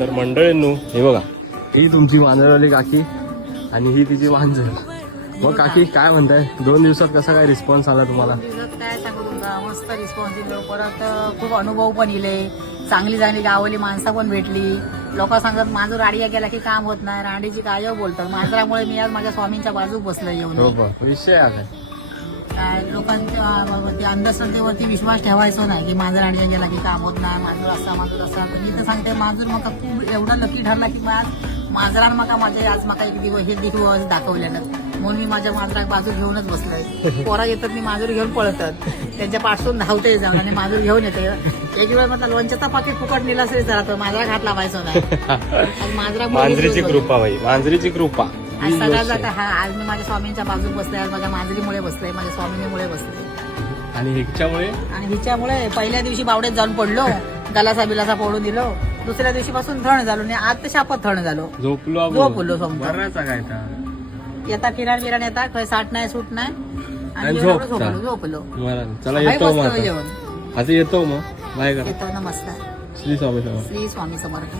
तर मंडळींनो हे बघा, ही तुमची मांजरवाली काकी आणि ही तिची मांजर. मग काकी काय म्हणताय, 2 दिवसात कसा काय रिस्पॉन्स आला तुम्हाला? काय सांगू तुमचा, मस्त रिस्पॉन्स दिलो. परत खूप अनुभव पण इले, चांगली चांगली गावली माणसं पण भेटली. लोक सांगत मांजर राडिया गेला की काम होत नाही, रांडीची काय बोलतात. मांजरामुळे मी आज माझ्या स्वामींच्या बाजू बसलो येऊन. विषय आहे लोकांच्या अंधश्रद्धेवरती विश्वास ठेवायचो नाही की मांजर राडिया गेला की काम होत नाही, मांजर असा मांजर असा. तर मी तर सांगते मांजर मका खूप एवढा लकी ठरला की मांजरान मका माझ्या आज मका एक दिवस हे दिवस दाखवल्यानं, म्हणून मी माझ्या मांजराक बाजू घेऊनच बसलोय. पोरा येतात मी मांजर घेऊन पळतात, त्यांच्या पासून धावते जाऊन आणि मांजर घेऊन येते. एक वेळ म्हटलं लोणच्याचा पाकिट फुकट नेला असेल जरा मांजरा हात लावायचो नाही. मांजरीची कृपा भाई, मांजरीची कृपा. आज सगळ्यात जाता हा, आज मी माझ्या स्वामींच्या बाजू बसले, आज माझ्या मांजरीमुळे बसले, माझ्या स्वामींमुळे बसले. आणि हिच्यामुळे पहिल्या दिवशी बावड्यात जाऊन पडलो, गलासा बिलासा पडून दिलो. दुसऱ्या दिवशी पासून थंड झालो आणि आज तर शापत थंड झालो. झोपलो समजा. येता फिराण बिराण येता काही साठ नाही सूट नाही आणि झोपलो. चला येतो मग, जेवण आता येतो मग. बाय करा. येतो. नमस्कार. श्री स्वामी समर्थ. श्री स्वामी समर्थ.